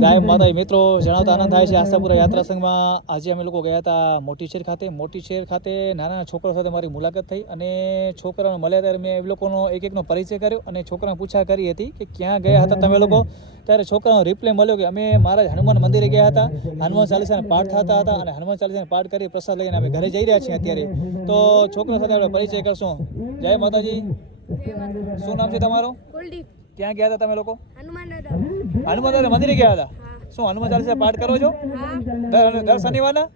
જય માતાજી મિત્રો, જણાવતા આનંદ થાય છે. આશાપુરા યાત્રા સંઘમાં આજે અમે લોકો ગયા હતા મોટી શેર ખાતે નાના છોકરાઓ સાથે મારી મુલાકાત થઈ અને છોકરાઓને મળ્યા ત્યારે મેં એ લોકોનો એકનો પરિચય કર્યો અને છોકરાને પૂછા કરી હતી કે ક્યાં ગયા હતા તમે લોકો. ત્યારે છોકરાનો રિપ્લાય મળ્યો કે અમે મહારાજ હનુમાન મંદિરે ગયા હતા, હનુમાન ચાલીસાના પાઠ થતા હતા અને હનુમાન ચાલીસાના પાઠ કરી પ્રસાદ લઈને અમે ઘરે જઈ રહ્યા છીએ અત્યારે. તો છોકરા સાથે આપણે પરિચય કરશું. જય માતાજી. શું નામ છે તમારું? ક્યાં ગયા હતા તમે લોકો? હનુમાન દાદા મંદિરે ગયા હતા. શું હનુમાન ચાલીસા પાઠ કરો છો દર શનિવારના?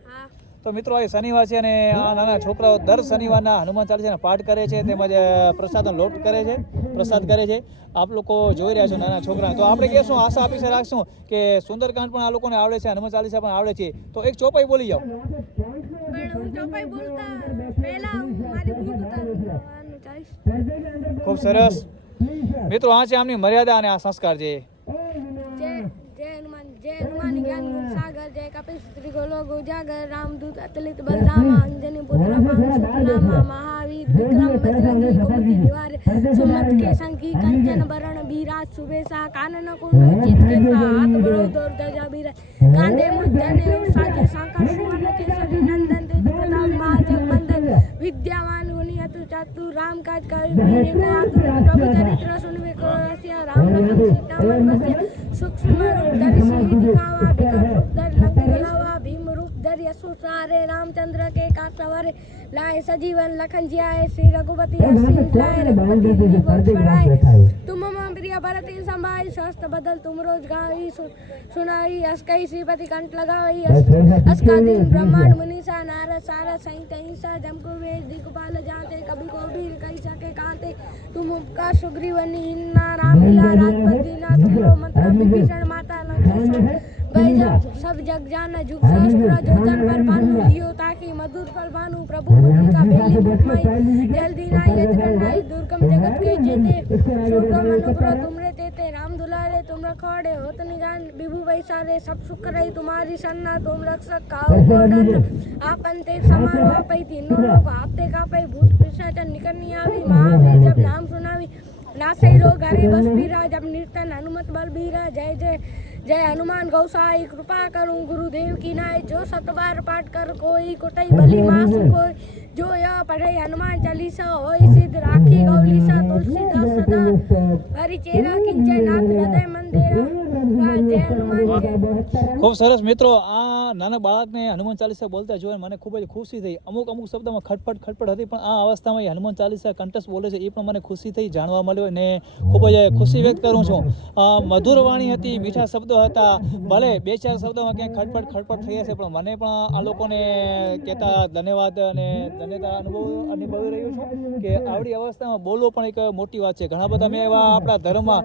તો મિત્રો આ શનિવાર છે અને આ નાના છોકરાઓ દર શનિવારના હનુમાન ચાલીસાના પાઠ કરે છે, તેમજ પ્રસાદનો લોટ કરે છે, પ્રસાદ કરે છે. આપ લોકો જોઈ રહ્યા છો નાના છોકરા. તો આપણે કહેશું, આશા અપેક્ષા રાખશું કે સુંદરકાંડ પણ આ લોકોને આવડે છે, હનુમાન ચાલીસા પણ આવડે છે. તો એક ચોપાઈ બોલી જાઓ. ખૂબ સરસ મિત્રો, આ છે આમની મર્યાદા અને આ સંસ્કાર છે. जय हनुमान ज्ञान गुण सागर, जय कपिल त्रिगोलो गोजागर, रामदूत अतुलित बलरामा, अंजनी पुत्र पवन सुतनामा, महावीर विक्रम बजरंगी कुमति निवार, सुमत के संगी कंचन बरण बीराज सुबेसा, कानन कुंडल चितकेसा, हाथ बड़ो दौर ध्वजा बीराज, कांधे मुझ जने साजे सांकर सुवर्ण केसरी नंदन, तेज प्रताप महाजगवंदन, विद्यावान गुणी अतुल चातुर, राम काज करिबे को आतुर, प्रभु चरित्र सुनबे को रसिया, राम लखन सीता मन बसिया, सूक्ष्म रूप धरि सिंह दिखावा, विकट रूप धरि लंक जलावा, भीम रूप धरि असुर संहारे, रामचंद्र के काज सवारे, लाए सजीवन लखन जियाए, श्री रघुपति हर्षि लाए, रघुपति दीपक बढ़ाए, तुम मम प्रिय भरत समाई, सहस्त्र बदल तुम रोज गाई, सुनाई अस कई श्रीपति कंठ लगाई, अस का दिन ब्रह्मांड मुनीसा, नारद सारद सहित अहिंसा, जम को वेद दिक्पाल जाते, कभी को भी कही सके कांते, तुम उपकार सुग्रीवनी हिन्ना, राम मिला राजपत दीना, तुमरो मंत्र विभीषण माता लंकेश्वर, सब जग जाना जुग सहस्त्र, जो जन पर भानु लियो ताकि मधुर फल भानु, प्रभु मुद्रिका बेली मुखमाई, जल्दी नाई यत्नाई, दुर्गम जगत के जेते, सुगम अनुग्रह तुमरे तेते, राम दुलारे तुम रखवाड़े, होत निगान विभु वैसारे, सब सुख रही तुम्हारी सन्ना, तुम रक्षक काहू को डर, आपन ते समारो आपै, तीनों लोग आपते कापै, भूत पिशाच निकट नहीं आवी, महावीर जब नाम सुनावी, नासे रोग हरे बस पीरा, जब निर्तन हनुमत बल बीरा, जय जय जय हनुमान गौसाई, कृपा करूं गुरुदेव की नाय, जो सतबार पाठ कर कोई कुटई बलि मास कोई, जो यह पढ़े हनुमान चालीसा होई सिद्ध, राखी गौलीसा तुलसीदास सदा, हरि चेरा किंचय नाथ हृदय मंदिरा, जय हनुमान जय। ખૂબ સરસ મિત્રો, આ નાના બાળકને હનુમાન ચાલીસા બોલતા જોઈને મને ખૂબ જ ખુશી થઈ. અમુક શબ્દમાં ખટપટ હતી, પણ આ અવસ્થામાં એ હનુમાન ચાલીસા કંઠસ્થ બોલે છે, એ પણ મને ખુશી થઈ, જાણવા મળ્યો અને ખૂબ જ ખુશી વ્યક્ત કરું છું. મધુર વાણી હતી, મીઠા શબ્દો હતા, ભલે બે ચાર શબ્દોમાં ક્યાંક ખટપટ થઈ હશે, પણ મને પણ આ લોકોને કહેતા ધન્યવાદ અને ધન્યતા અનુભવી રહ્યો છું કે આવડી અવસ્થામાં બોલવું પણ એક મોટી વાત છે. ઘણા બધા મેં એવા આપણા ધર્મમાં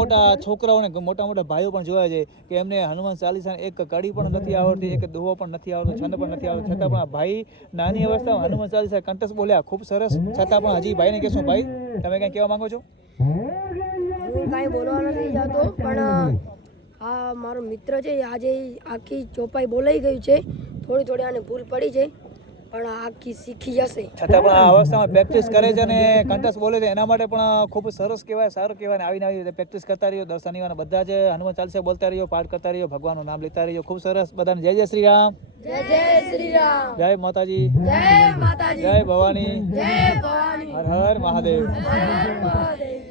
મોટા છોકરાઓને મોટા ભાઈઓ પણ જોયા છે કે એમને હનુમાન ચાલીસા એક કડી પણ નથી આવડતી, એક દુહો પણ નથી આવડતો, છંદ પણ નથી આવડતો, છતાં પણ આ ભાઈ નાની અવસ્થામાં હનુમાન ચાલીસા કંઠસ્થ બોલ્યા. ખૂબ સરસ. છતાં પણ હજી ભાઈને કહેશું, ભાઈ તમે કંઈ કહેવા માંગો છો? હું કાંઈ બોલવા નથી જતો, પણ આ મારો મિત્ર છે, આજે આખી ચોપાઈ બોલાઈ ગયું છે, થોડી આને ભૂલ પડી છે, પણ આખી શીખી જશે. છતાં પણ આ અવસ્થામાં પ્રેક્ટિસ કરે છે અને કંઠસ્થ બોલે છે, એના માટે પણ ખૂબ સરસ કહેવાય, સારું કહેવાય. આવી પ્રેક્ટિસ કરતા રહ્યો, દર શનિવારના બધા જ હનુમાન ચાલીસા બોલતા રહ્યો, પાઠ કરતા રહ્યો, ભગવાનનું નામ લેતા રહ્યો. ખૂબ સરસ. બધાને જય શ્રી રામ, જય શ્રી રામ, જય માતાજી, જય માતાજી, જય ભવાની, જય ભવાની, હર હર મહાદેવ. હર હર મહાદેવ.